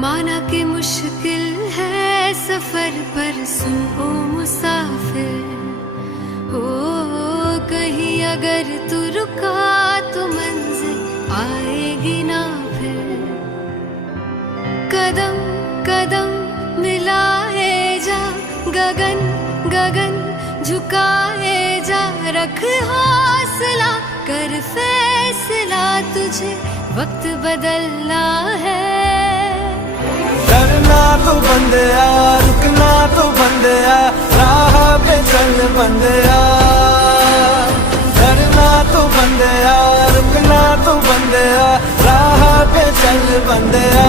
माना कि मुश्किल है सफर पर सुन ओ मुसाफिर, हो कहीं अगर तू रुका तो मंजिल आएगी ना फिर। कदम कदम मिलाए जा, गगन गगन झुकाए जा, रख हौसला कर फैसला, तुझे वक्त बदलना है। डरना तो बंदिया, रुकना तो बंदिया, राह पे चल बंदिया। डरना तो बंदिया, रुकना तो बंदिया, राह पे चल बंदिया।